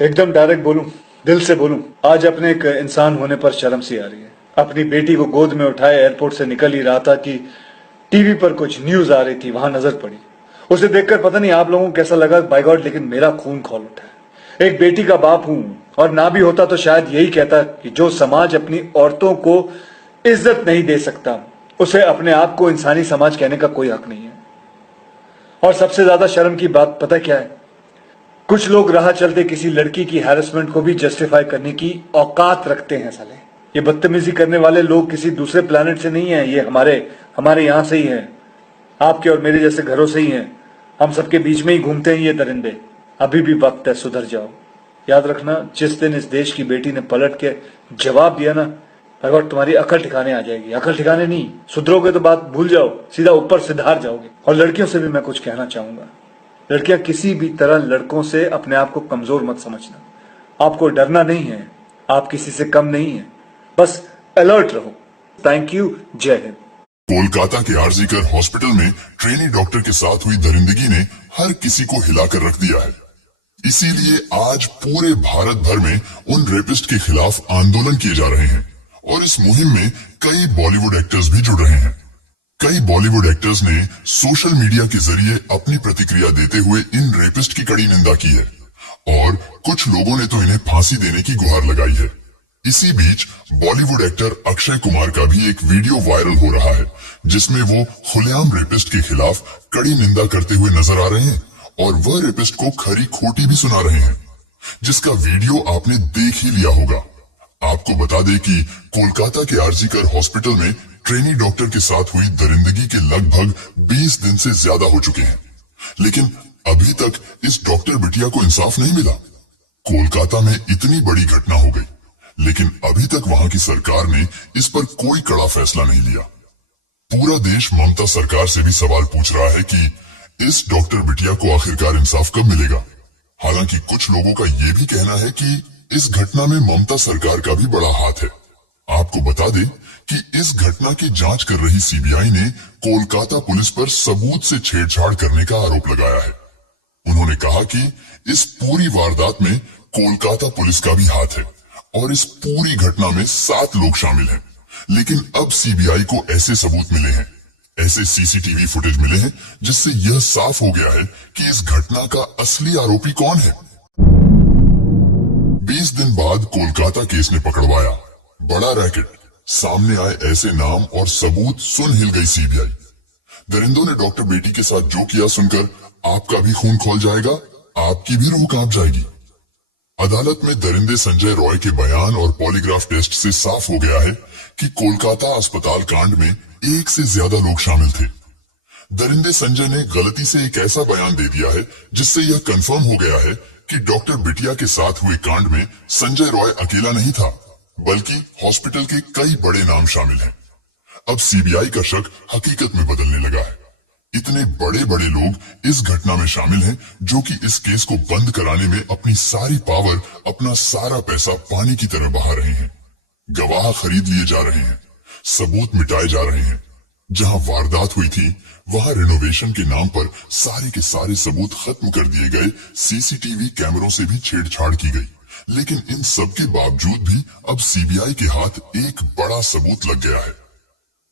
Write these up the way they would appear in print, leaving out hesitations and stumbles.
एकदम डायरेक्ट बोलूं, दिल से बोलूं, आज अपने एक इंसान होने पर शर्म सी आ रही है। अपनी बेटी को गोद में उठाए एयरपोर्ट से निकल ही रहा था कि टीवी पर कुछ न्यूज आ रही थी, वहां नजर पड़ी। उसे देखकर पता नहीं आप लोगों को कैसा लगा, बाय गॉड, लेकिन मेरा खून खौल उठा। एक बेटी का बाप हूं, और ना भी होता तो शायद यही कहता कि जो समाज अपनी औरतों को इज्जत नहीं दे सकता, उसे अपने आप को इंसानी समाज कहने का कोई हक नहीं है। और सबसे ज्यादा शर्म की बात पता क्या है? कुछ लोग राह चलते किसी लड़की की हैरेसमेंट को भी जस्टिफाई करने की औकात रखते हैं। साले, ये बदतमीजी करने वाले लोग किसी दूसरे प्लेनेट से नहीं है, ये हमारे हमारे यहां से ही है, आपके और मेरे जैसे घरों से ही हैं। हम सबके बीच में ही घूमते हैं ये दरिंदे। अभी भी वक्त है, सुधर जाओ। याद रखना, जिस दिन इस देश की बेटी ने पलट के जवाब दिया ना, अगर तुम्हारी अकल ठिकाने आ जाएगी। अकल ठिकाने नहीं, सुधरोगे तो बात भूल जाओ, सीधा ऊपर सिधार जाओगे। और लड़कियों से भी मैं कुछ कहना चाहूंगा, लड़कियां किसी भी तरह लड़कों से अपने आप को कमजोर मत समझना। आपको डरना नहीं है, आप किसी से कम नहीं है, बस अलर्ट रहो। थैंक यू, जय हिंद। कोलकाता के आरजीकर हॉस्पिटल में ट्रेनी डॉक्टर के साथ हुई दरिंदगी ने हर किसी को हिलाकर रख दिया है। इसीलिए आज पूरे भारत भर में उन रेपिस्ट के खिलाफ आंदोलन किए जा रहे हैं और इस मुहिम में कई बॉलीवुड एक्टर्स भी जुड़ रहे हैं। कई बॉलीवुड एक्टर्स ने सोशल मीडिया के जरिए अपनी प्रतिक्रिया देते हुए इन रेपिस्ट की कड़ी निंदा की है और कुछ लोगों ने तो इन्हें फांसी देने की गुहार लगाई है। इसी बीच बॉलीवुड एक्टर अक्षय कुमार का भी एक वीडियो वायरल हो रहा है जिसमें वो खुलेआम रेपिस्ट के खिलाफ कड़ी निंदा करते हुए नजर आ रहे हैं और वह रेपिस्ट को खरी खोटी भी सुना रहे हैं, जिसका वीडियो आपने देख ही लिया होगा। आपको बता दें कि कोलकाता के आरजीकर हॉस्पिटल में ट्रेनी डॉक्टर के साथ हुई दरिंदगी के लगभग 20 दिन से ज्यादा हो चुके हैं, लेकिन अभी तक इस डॉक्टर बिटिया को इंसाफ नहीं मिला। कोलकाता में इतनी बड़ी घटना हो गई, लेकिन अभी तक वहां की सरकार ने इस पर कोई कड़ा फैसला नहीं लिया। पूरा देश ममता सरकार से भी सवाल पूछ रहा है कि इस डॉक्टर बिटिया को आखिरकार इंसाफ कब मिलेगा। हालांकि कुछ लोगों का यह भी कहना है कि इस घटना में ममता सरकार का भी बड़ा हाथ है। आपको बता दें कि इस घटना की जांच कर रही सीबीआई ने कोलकाता पुलिस पर सबूत से छेड़छाड़ करने का आरोप लगाया है। उन्होंने कहा कि इस पूरी वारदात में कोलकाता पुलिस का भी हाथ है और इस पूरी घटना में 7 लोग शामिल हैं। लेकिन अब सीबीआई को ऐसे सबूत मिले हैं, ऐसे सीसीटीवी फुटेज मिले हैं जिससे यह साफ हो गया है कि इस घटना का असली आरोपी कौन है। 20 दिन बाद कोलकाता केस ने पकड़वाया। बड़ा रैकेट, सामने आए ऐसे नाम और सबूत सुन हिल गई सीबीआई। दरिंदों ने डॉक्टर बेटी के साथ जो किया सुनकर आपका भी खून खौल जाएगा, आपकी भी रूह कांप जाएगी। अदालत में दरिंदे संजय रॉय के बयान और पॉलीग्राफ टेस्ट से साफ हो गया है कि कोलकाता अस्पताल कांड में 1 से ज्यादा लोग शामिल थे। दरिंदे संजय ने गलती से एक ऐसा बयान दे दिया है जिससे यह कंफर्म हो गया है कि डॉक्टर बिटिया के साथ हुए कांड में संजय रॉय अकेला नहीं था, बल्कि हॉस्पिटल के कई बड़े नाम शामिल हैं। अब सीबीआई का शक हकीकत में बदलने लगा है। इतने बड़े बड़े लोग इस घटना में शामिल हैं जो कि इस केस को बंद कराने में अपनी सारी पावर, अपना सारा पैसा पानी की तरह बहा रहे हैं। गवाह खरीद लिए जा रहे हैं, सबूत मिटाए जा रहे हैं। जहां वारदात हुई थी वहां रिनोवेशन के नाम पर सारे के सारे सबूत खत्म कर दिए गए, सीसीटीवी कैमरों से भी छेड़छाड़ की गई। लेकिन इन सब के बावजूद भी अब सीबीआई के हाथ एक बड़ा सबूत लग गया है।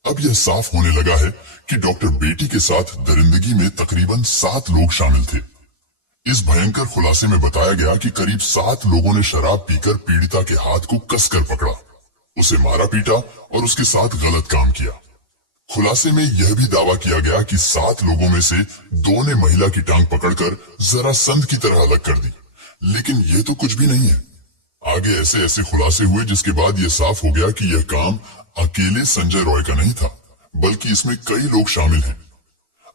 अब यह साफ होने लगा है कि डॉक्टर बेटी के साथ दरिंदगी में तकरीबन 7 लोग शामिल थे। इस भयंकर खुलासे में बताया गया कि करीब 7 लोगों ने शराब पीकर पीड़िता के हाथ को कसकर पकड़ा, उसे मारा पीटा और उसके साथ गलत काम किया। खुलासे में यह भी दावा किया गया कि 7 लोगों में से 2 ने महिला की टांग पकड़कर जरा संद की तरह अलग कर दी, लेकिन यह तो कुछ भी नहीं है। आगे ऐसे ऐसे खुलासे हुए जिसके बाद यह साफ हो गया कि यह काम अकेले संजय रॉय का नहीं था, बल्कि इसमें कई लोग शामिल हैं।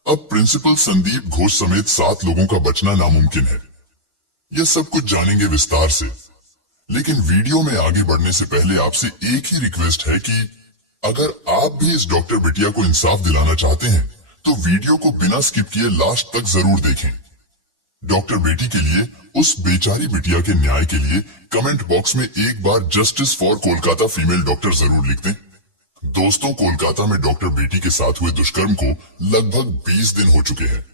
अब प्रिंसिपल संदीप घोष समेत 7 लोगों का बचना नामुमकिन है। यह सब कुछ जानेंगे विस्तार से, लेकिन वीडियो में आगे बढ़ने से पहले आपसे एक ही रिक्वेस्ट है कि अगर आप भी इस डॉक्टर बिटिया को इंसाफ दिलाना चाहते हैं तो वीडियो को बिना स्किप किए लास्ट तक जरूर देखें। डॉक्टर बेटी के लिए, उस बेचारी बिटिया के न्याय के लिए कमेंट बॉक्स में एक बार justice for Kolkata female doctor जरूर लिख दें। दोस्तों, कोलकाता में डॉक्टर बेटी के साथ हुए दुष्कर्म को लगभग 20 दिन हो चुके हैं,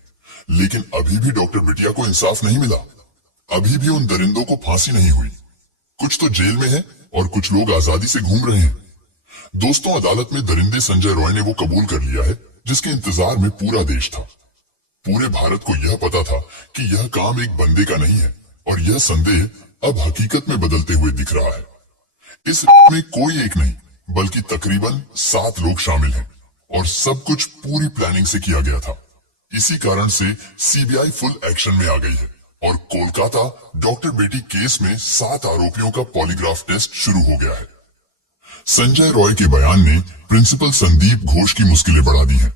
लेकिन अभी भी डॉक्टर बिटिया को इंसाफ नहीं मिला। अभी भी उन दरिंदों को फांसी नहीं हुई। कुछ तो जेल में है और कुछ लोग आजादी से घूम रहे हैं। दोस्तों, अदालत में दरिंदे संजय रॉय ने वो कबूल कर लिया है जिसके इंतजार में पूरा देश था। पूरे भारत को यह पता था कि यह काम एक बंदे का नहीं है और यह संदेह अब हकीकत में बदलते हुए दिख रहा है। इस में कोई एक नहीं बल्कि तकरीबन 7 लोग शामिल हैं और सब कुछ पूरी प्लानिंग से किया गया था। इसी कारण से सीबीआई फुल एक्शन में आ गई है और कोलकाता डॉक्टर बेटी केस में 7 आरोपियों का पॉलीग्राफ टेस्ट शुरू हो गया है। संजय रॉय के बयान ने प्रिंसिपल संदीप घोष की मुश्किलें बढ़ा दी हैं।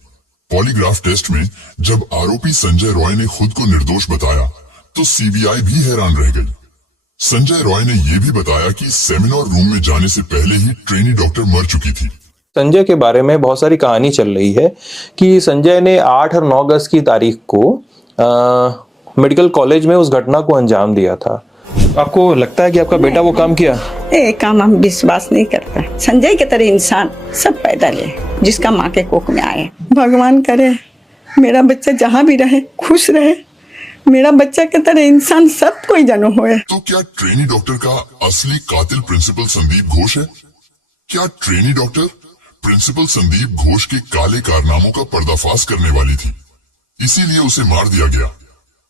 पॉलीग्राफ टेस्ट में जब आरोपी संजय रॉय ने खुद को निर्दोष बताया तो सीबीआई भी हैरान रह गई। संजय रॉय ने यह भी बताया कि सेमिनार रूम में जाने से पहले ही ट्रेनी डॉक्टर मर चुकी थी। संजय के बारे में बहुत सारी कहानी चल रही है कि संजय ने 8 और 9 अगस्त की तारीख को मेडिकल कॉलेज में उस घटना को अंजाम दिया था। आपको लगता है कि आपका बेटा वो काम किया? ये काम हम विश्वास नहीं करते। संजय के तरह इंसान सब पैदा ले जिसका माँ के कोख में आए। भगवान करे मेरा बच्चा जहाँ भी रहे खुश रहे। मेरा बच्चा के तरह इंसान सब कोई जनो होए। तो क्या ट्रेनी डॉक्टर का असली कातिल प्रिंसिपल संदीप घोष है? क्या trainee doctor principal Sandeep Ghosh के काले कारनामों का पर्दाफाश करने वाली थी, इसीलिए उसे मार दिया गया?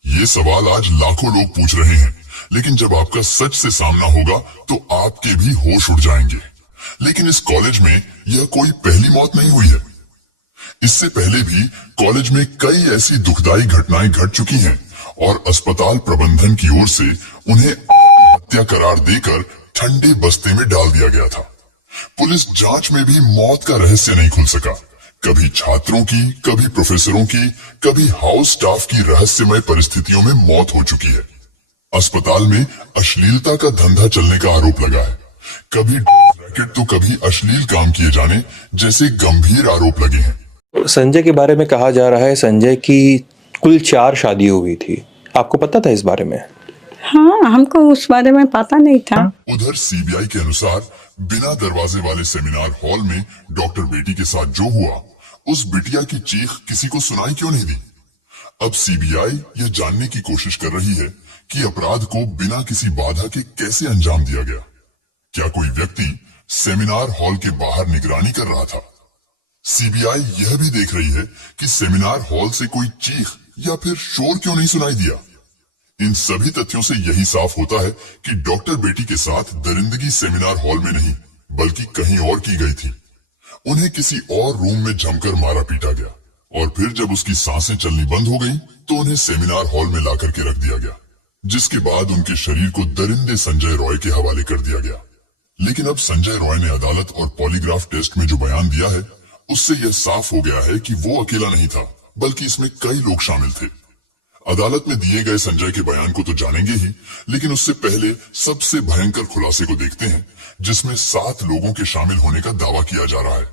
ये सवाल आज लाखों लोग पूछ रहे हैं, लेकिन जब आपका सच से सामना होगा तो आपके भी होश उड़ जाएंगे। लेकिन इस कॉलेज में यह कोई पहली मौत नहीं हुई है। इससे पहले भी कॉलेज में कई ऐसी दुखदाई घटनाएं घट चुकी हैं और अस्पताल प्रबंधन की ओर से उन्हें हत्या करार देकर ठंडे बस्ते में डाल दिया गया था। पुलिस जांच में भी मौत का रहस्य नहीं खुल सका। कभी छात्रों की, कभी प्रोफेसरों की, कभी हाउस स्टाफ की रहस्यमय परिस्थितियों में मौत हो चुकी है। अस्पताल में अश्लीलता का धंधा चलने का आरोप लगा है। कभी रैकेट तो कभी अश्लील काम किए जाने जैसे गंभीर आरोप लगे हैं। संजय के बारे में कहा जा रहा है संजय की कुल 4 शादी हुई थी। आपको पता था इस बारे में? हाँ, हमको उस बारे में पता नहीं था। उधर सीबीआई के अनुसार बिना दरवाजे वाले सेमिनार हॉल में डॉक्टर बेटी के साथ जो हुआ, उस बिटिया की चीख किसी को सुनाई क्यों नहीं दी? अब सीबीआई यह जानने की कोशिश कर रही है कि अपराध को बिना किसी बाधा के कैसे अंजाम दिया गया। क्या कोई व्यक्ति सेमिनार हॉल के बाहर निगरानी कर रहा था? सीबीआई यह भी देख रही है कि सेमिनार हॉल से कोई चीख या फिर शोर क्यों नहीं सुनाई दिया। इन सभी तथ्यों से यही साफ होता है कि डॉक्टर बेटी के साथ दरिंदगी सेमिनार हॉल में नहीं बल्कि कहीं और की गई थी। उन्हें किसी और रूम में जमकर मारा पीटा गया और फिर जब उसकी सांसें चलनी बंद हो गई तो उन्हें सेमिनार हॉल में लाकर के रख दिया गया, जिसके बाद उनके शरीर को दरिंदे संजय रॉय के हवाले कर दिया गया। लेकिन अब संजय रॉय ने अदालत और पॉलीग्राफ टेस्ट में जो बयान दिया है उससे यह साफ हो गया है कि वो अकेला नहीं था बल्कि इसमें कई लोग शामिल थे। अदालत में दिए गए संजय के बयान को तो जानेंगे ही, लेकिन उससे पहले सबसे भयंकर खुलासे को देखते हैं जिसमें 7 लोगों के शामिल होने का दावा किया जा रहा है।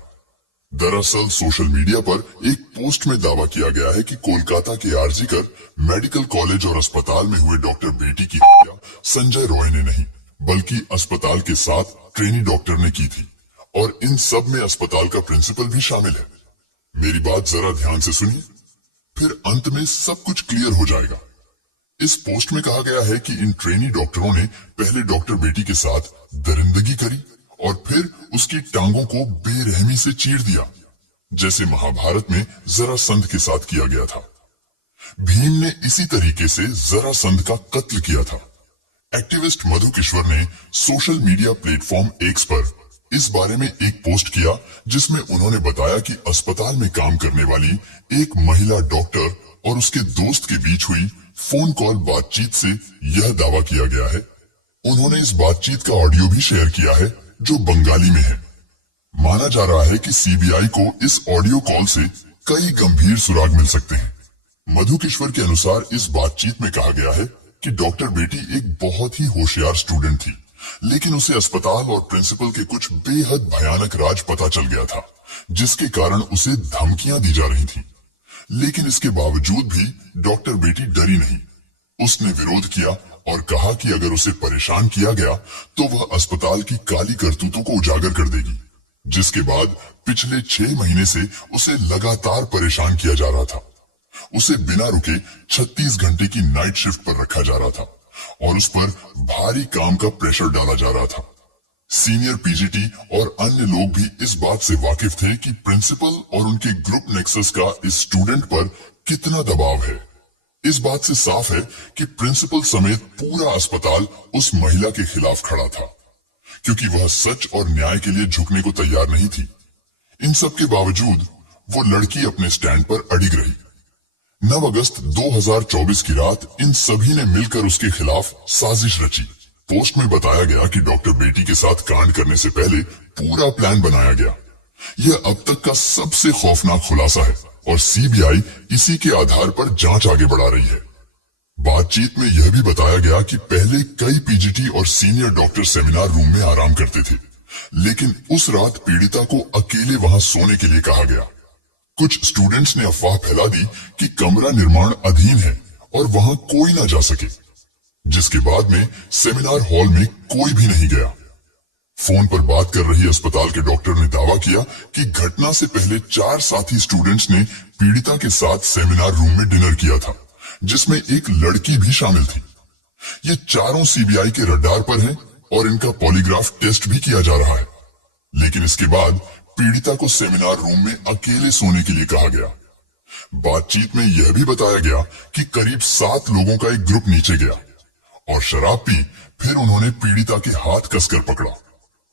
दरअसल सोशल मीडिया पर एक पोस्ट में दावा किया गया है कि कोलकाता के आरजीकर मेडिकल कॉलेज और अस्पताल में हुए डॉक्टर बेटी की हत्या संजय रॉय ने नहीं बल्कि अस्पताल के साथ ट्रेनी डॉक्टर ने की थी और इन सब में अस्पताल का प्रिंसिपल भी शामिल है। मेरी बात जरा ध्यान से सुनिए, फिर अंत में सब कुछ क्लियर हो जाएगा। इस पोस्ट में कहा गया है कि इन ट्रेनी डॉक्टरों ने पहले डॉक्टर बेटी के साथ दरिंदगी करी और फिर उसकी टांगों को बेरहमी से चीर दिया, जैसे महाभारत में जरासंध के साथ किया गया था। भीम ने इसी तरीके से जरासंध का कत्ल किया था। एक्टिविस्ट मधु किश्वर ने सोशल मीडिया प्लेटफॉर्म एक्स पर इस बारे में एक पोस्ट किया जिसमें उन्होंने बताया कि अस्पताल में काम करने वाली एक महिला डॉक्टर और उसके दोस्त के बीच हुई फोन कॉल बातचीत से यह दावा किया गया है। उन्होंने इस बातचीत का ऑडियो भी शेयर किया है जो बंगाली में है। माना जा रहा है कि सीबीआई को इस ऑडियो कॉल से कई गंभीर सुराग मिल सकते हैं। मधु किश्वर के अनुसार इस बातचीत में कहा गया है कि डॉक्टर बेटी एक बहुत ही होशियार स्टूडेंट थी, लेकिन उसे अस्पताल और प्रिंसिपल के कुछ बेहद भयानक राज पता चल गया था, जिसके कारण उसे धमकियां दी जा रही थी। लेकिन इसके बावजूद भी डॉक्टर बेटी डरी नहीं। उसने विरोध किया और कहा कि अगर उसे परेशान किया गया तो वह अस्पताल की काली करतूतों को उजागर कर देगी, जिसके बाद पिछले 6 महीने से उसे लगातार परेशान किया जा रहा था। उसे बिना रुके 36 घंटे की नाइट शिफ्ट पर रखा जा रहा था और उस पर भारी काम का प्रेशर डाला जा रहा था। सीनियर पीजीटी और अन्य लोग भी इस बात से वाकिफ थे कि प्रिंसिपल और उनके ग्रुप नेक्सस का इस स्टूडेंट पर कितना दबाव है। इस बात से साफ है कि प्रिंसिपल समेत पूरा अस्पताल उस महिला के खिलाफ खड़ा था, क्योंकि वह सच और न्याय के लिए झुकने को तैयार नहीं थी। इन सब के बावजूद वो लड़की अपने स्टैंड पर अडिग रही। 9 अगस्त 2024 की रात इन सभी ने मिलकर उसके खिलाफ साजिश रची। पोस्ट में बताया गया कि डॉक्टर बेटी के साथ कांड करने से पहले पूरा प्लान बनाया गया। यह अब तक का सबसे खौफनाक खुलासा है और सीबीआई इसी के आधार पर जांच आगे बढ़ा रही है। बातचीत में यह भी बताया गया कि पहले कई पीजीटी और सीनियर डॉक्टर सेमिनार रूम में आराम करते थे, लेकिन उस रात पीड़िता को अकेले वहां सोने के लिए कहा गया। कुछ स्टूडेंट्स ने अफवाह फैला दी कि कमरा निर्माण अधीन है और वहां कोई ना जा सके, जिसके बाद में सेमिनार हॉल में कोई भी नहीं गया। फोन पर बात कर रही अस्पताल के डॉक्टर ने दावा किया कि घटना से पहले 4 साथी स्टूडेंट्स ने पीड़िता के साथ सेमिनार रूम में डिनर किया था, जिसमें एक लड़की भी शामिल थी। ये चारों सीबीआई के रडार पर हैं और इनका पॉलीग्राफ टेस्ट भी किया जा रहा है। लेकिन इसके बाद पीड़िता को सेमिनार रूम में अकेले सोने के लिए कहा गया। बातचीत में यह भी बताया गया कि करीब 7 लोगों का एक ग्रुप नीचे गया और शराब पी। फिर उन्होंने पीड़िता के हाथ कसकर पकड़ा,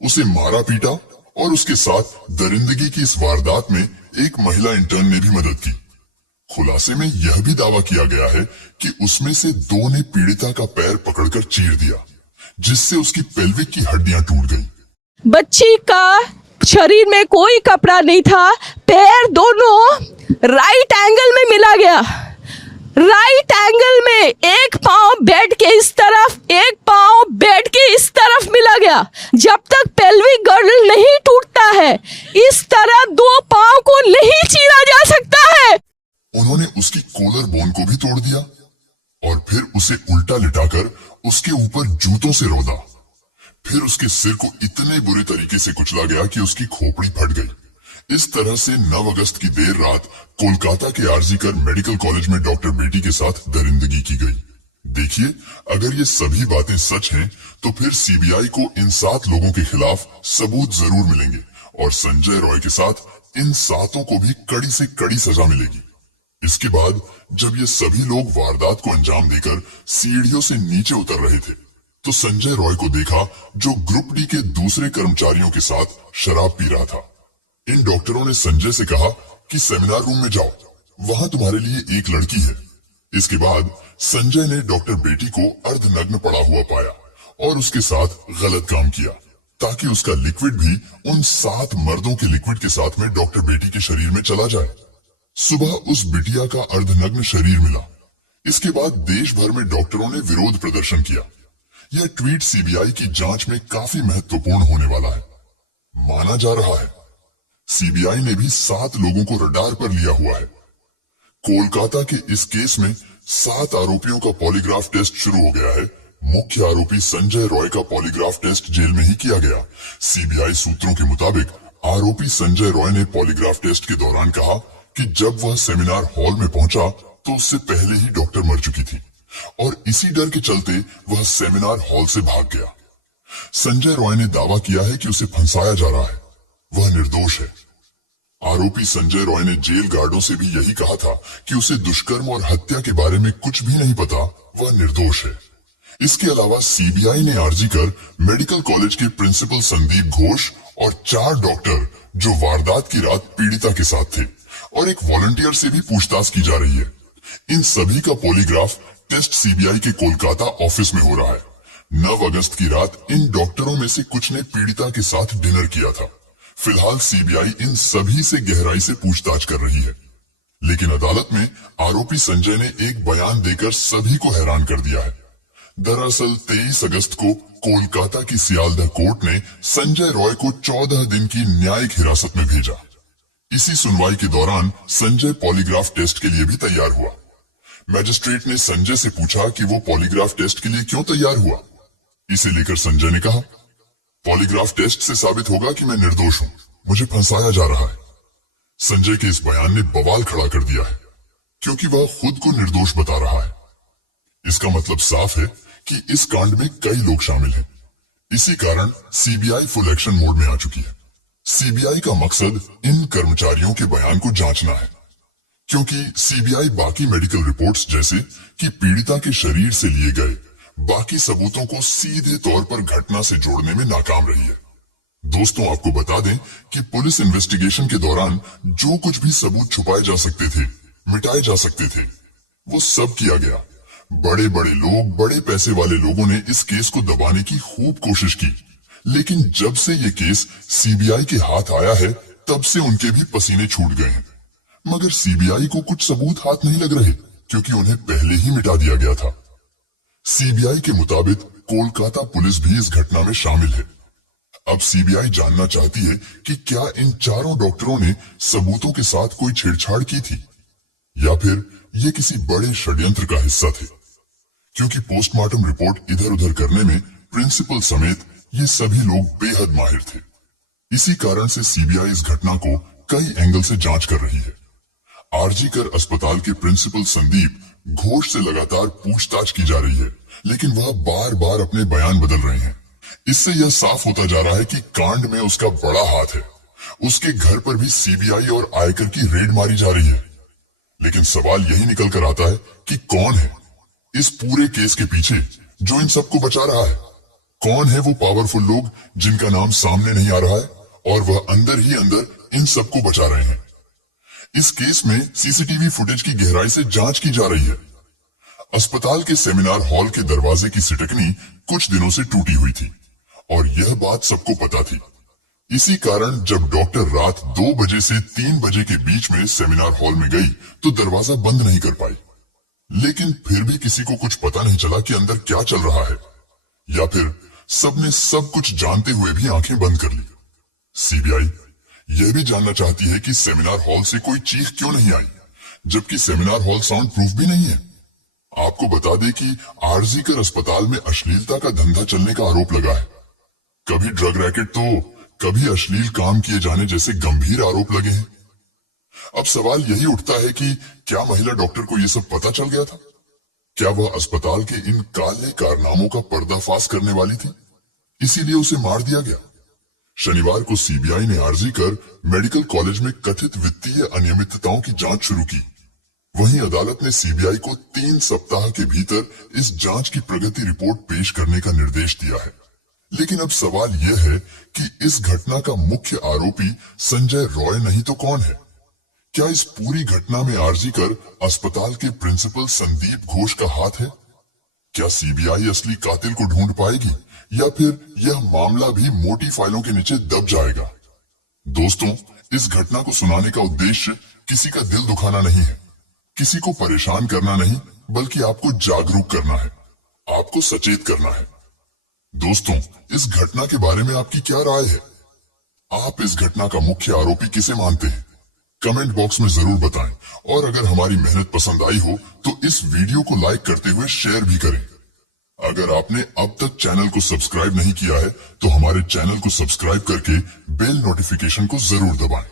उसे मारा पीटा और उसके साथ दरिंदगी की इस वारदात में एक महिला इंटर्न ने भी मदद की। खुलासे में यह भी दावा किया गया है कि उसमें से 2 ने पीड़िता का पैर पकड़कर चीर दिया, जिससे उसकी पेल्विक की हड्डियां टूट गई। बच्ची का शरीर में कोई कपड़ा नहीं था, पैर दोनों राइट एंगल में मिला गया। राइट एंगल में एक पांव बेड के इस तरफ, एक पांव बेड के इस तरफ मिला गया। जब तक पेल्विक गर्डल नहीं टूटता है, इस तरह 2 पांव को नहीं चीरा जा सकता है। उन्होंने उसकी कॉलर बोन को भी तोड़ दिया और फिर उसे उल्टा लिटाकर उसके ऊपर जूतों से रौंदा। फिर उसके सिर को इतने बुरे तरीके से कुचला गया कि उसकी खोपड़ी फट गई। इस तरह से 9 अगस्त की देर रात कोलकाता के आरजीकर मेडिकल कॉलेज में डॉक्टर बेटी के साथ दरिंदगी की गई। देखिए, अगर ये सभी बातें सच हैं, तो फिर सीबीआई को इन 7 लोगों के खिलाफ सबूत जरूर मिलेंगे और संजय रॉय के साथ इन 7 को भी कड़ी से कड़ी सजा मिलेगी। इसके बाद जब ये सभी लोग वारदात को अंजाम देकर सीढ़ियों से नीचे उतर रहे थे, तो संजय रॉय को देखा, जो ग्रुप डी के दूसरे कर्मचारियों के साथ शराब पी रहा था। इन डॉक्टरों ने संजय से कहा कि सेमिनार रूम में जाओ, वहां तुम्हारे लिए एक लड़की है। इसके बाद संजय ने डॉक्टर बेटी को अर्धनग्न पड़ा हुआ पाया और उसके साथ गलत काम किया, ताकि उसका लिक्विड भी उन 7 मर्दों के लिक्विड के साथ में डॉक्टर बेटी के शरीर में चला जाए। सुबह उस बिटिया का अर्धनग्न शरीर मिला। इसके बाद देश भर में डॉक्टरों ने विरोध प्रदर्शन किया। यह ट्वीट सीबीआई की जांच में काफी महत्वपूर्ण होने वाला है। माना जा रहा है सीबीआई ने भी 7 लोगों को रडार पर लिया हुआ है। कोलकाता के इस केस में 7 आरोपियों का पॉलीग्राफ टेस्ट शुरू हो गया है। मुख्य आरोपी संजय रॉय का पॉलीग्राफ टेस्ट जेल में ही किया गया। सीबीआई सूत्रों के मुताबिक आरोपी संजय रॉय ने पॉलीग्राफ टेस्ट के दौरान कहा कि जब वह सेमिनार हॉल में पहुंचा तो उससे पहले ही डॉक्टर मर चुकी थी और इसी डर के चलते वह सेमिनार हॉल से भाग गया। संजय रॉय ने दावा किया है कि उसे फंसाया जा रहा है, वह निर्दोष है। आरोपी संजय रॉय ने जेल गार्डों से भी यही कहा था कि उसे दुष्कर्म और हत्या के बारे में कुछ भी नहीं पता, वह निर्दोष है। इसके अलावा सीबीआई ने आरजी कर मेडिकल कॉलेज के प्रिंसिपल संदीप घोष और 4 डॉक्टर जो वारदात की रात पीड़िता के साथ थे और एक वॉलंटियर से भी पूछताछ की जा रही है। इन सभी का पॉलीग्राफ टेस्ट सीबीआई के कोलकाता ऑफिस में हो रहा है। 9 अगस्त की रात इन डॉक्टरों में से कुछ ने पीड़िता के साथ डिनर किया था। फिलहाल सीबीआई इन सभी से गहराई से पूछताछ कर रही है, लेकिन अदालत में आरोपी संजय ने एक बयान देकर सभी को हैरान कर दिया है। दरअसल 23 अगस्त को कोलकाता की सियालदह कोर्ट ने संजय रॉय को 14 दिन की न्यायिक हिरासत में भेजा। इसी सुनवाई के दौरान संजय पॉलीग्राफ टेस्ट के लिए भी तैयार हुआ। मैजिस्ट्रेट ने संजय से पूछा कि वो पॉलीग्राफ टेस्ट के लिए क्यों तैयार हुआ। इसे लेकर संजय ने कहा, पॉलीग्राफ टेस्ट से साबित होगा कि मैं निर्दोष हूं, मुझे फंसाया जा रहा है। संजय के इस बयान ने बवाल खड़ा कर दिया है, क्योंकि वह खुद को निर्दोष बता रहा है। इसका मतलब साफ है कि इस कांड में कई लोग शामिल हैं। इसी कारण सीबीआई फुल एक्शन मोड में आ चुकी है। सीबीआई का मकसद इन कर्मचारियों के बयान को जांचना है, क्योंकि सीबीआई बाकी मेडिकल रिपोर्ट्स जैसे कि पीड़िता के शरीर से लिए गए बाकी सबूतों को सीधे तौर पर घटना से जोड़ने में नाकाम रही है। दोस्तों, आपको बता दें कि पुलिस इन्वेस्टिगेशन के दौरान जो कुछ भी सबूत छुपाए जा सकते थे, मिटाए जा सकते थे, वो सब किया गया। बड़े बड़े लोग, बड़े पैसे वाले लोगों ने इस केस को दबाने की खूब कोशिश की, लेकिन जब से ये केस सीबीआई के हाथ आया है तब से उनके भी पसीने छूट गए हैं। मगर सीबीआई को कुछ सबूत हाथ नहीं लग रहे, क्योंकि उन्हें पहले ही मिटा दिया गया था। सीबीआई के मुताबिक कोलकाता पुलिस भी इस घटना में शामिल है। अब सीबीआई जानना चाहती है कि क्या इन चारों डॉक्टरों ने सबूतों के साथ कोई छेड़छाड़ की थी या फिर ये किसी बड़े षड्यंत्र का हिस्सा थे, क्योंकि पोस्टमार्टम रिपोर्ट इधर उधर करने में प्रिंसिपल समेत ये सभी लोग बेहद माहिर थे। इसी कारण से सीबीआई इस घटना को कई एंगल से जांच कर रही है। आरजीकर अस्पताल के प्रिंसिपल संदीप घोष से लगातार पूछताछ की जा रही है, लेकिन वह बार बार अपने बयान बदल रहे हैं। इससे यह साफ होता जा रहा है कि कांड में उसका बड़ा हाथ है। उसके घर पर भी सीबीआई और आयकर की रेड मारी जा रही है। लेकिन सवाल यही निकल कर आता है कि कौन है इस पूरे केस के पीछे जो इन सबको बचा रहा है? कौन है वो पावरफुल लोग जिनका नाम सामने नहीं आ रहा है और वह अंदर ही अंदर इन सबको बचा रहे हैं? इस केस में सीसीटीवी फुटेज की गहराई से जांच की जा रही है। अस्पताल के सेमिनार हॉल के दरवाजे की सिटकनी कुछ दिनों से टूटी हुई थी और यह बात सबको पता थी। इसी कारण जब डॉक्टर रात 2 बजे से 3 बजे के बीच में सेमिनार हॉल में गई तो दरवाजा बंद नहीं कर पाई। लेकिन फिर भी किसी को कुछ पता नहीं चला कि अंदर क्या चल रहा है, या फिर सबने सब कुछ जानते हुए भी आंखें बंद कर ली। सीबीआई यह भी जानना चाहती है कि सेमिनार हॉल से कोई चीख क्यों नहीं आई, जबकि सेमिनार हॉल साउंड प्रूफ भी नहीं है। आपको बता दें कि आरजीकर अस्पताल में अश्लीलता का धंधा चलने का आरोप लगा है। कभी ड्रग रैकेट तो कभी अश्लील काम किए जाने जैसे गंभीर आरोप लगे हैं। अब सवाल यही उठता है कि क्या महिला डॉक्टर को यह सब पता चल गया था? क्या वह अस्पताल के इन काले कारनामों का पर्दाफाश करने वाली थी, इसीलिए उसे मार दिया गया? शनिवार को सीबीआई ने आरजी कर मेडिकल कॉलेज में कथित वित्तीय अनियमितताओं की जांच शुरू की। वहीं अदालत ने सीबीआई को 3 सप्ताह के भीतर इस जांच की प्रगति रिपोर्ट पेश करने का निर्देश दिया है। लेकिन अब सवाल यह है कि इस घटना का मुख्य आरोपी संजय रॉय नहीं तो कौन है? क्या इस पूरी घटना में आरजी कर अस्पताल के प्रिंसिपल संदीप घोष का हाथ है? क्या सीबीआई असली कातिल को ढूंढ पाएगी या फिर यह मामला भी मोटी फाइलों के नीचे दब जाएगा? दोस्तों, इस घटना को सुनाने का उद्देश्य किसी का दिल दुखाना नहीं है, किसी को परेशान करना नहीं, बल्कि आपको जागरूक करना है, आपको सचेत करना है। दोस्तों, इस घटना के बारे में आपकी क्या राय है? आप इस घटना का मुख्य आरोपी किसे मानते हैं? कमेंट बॉक्स में जरूर बताएं और अगर हमारी मेहनत पसंद आई हो तो इस वीडियो को लाइक करते हुए शेयर भी करें। अगर आपने अब तक चैनल को सब्सक्राइब नहीं किया है तो हमारे चैनल को सब्सक्राइब करके बेल नोटिफिकेशन को जरूर दबाएं।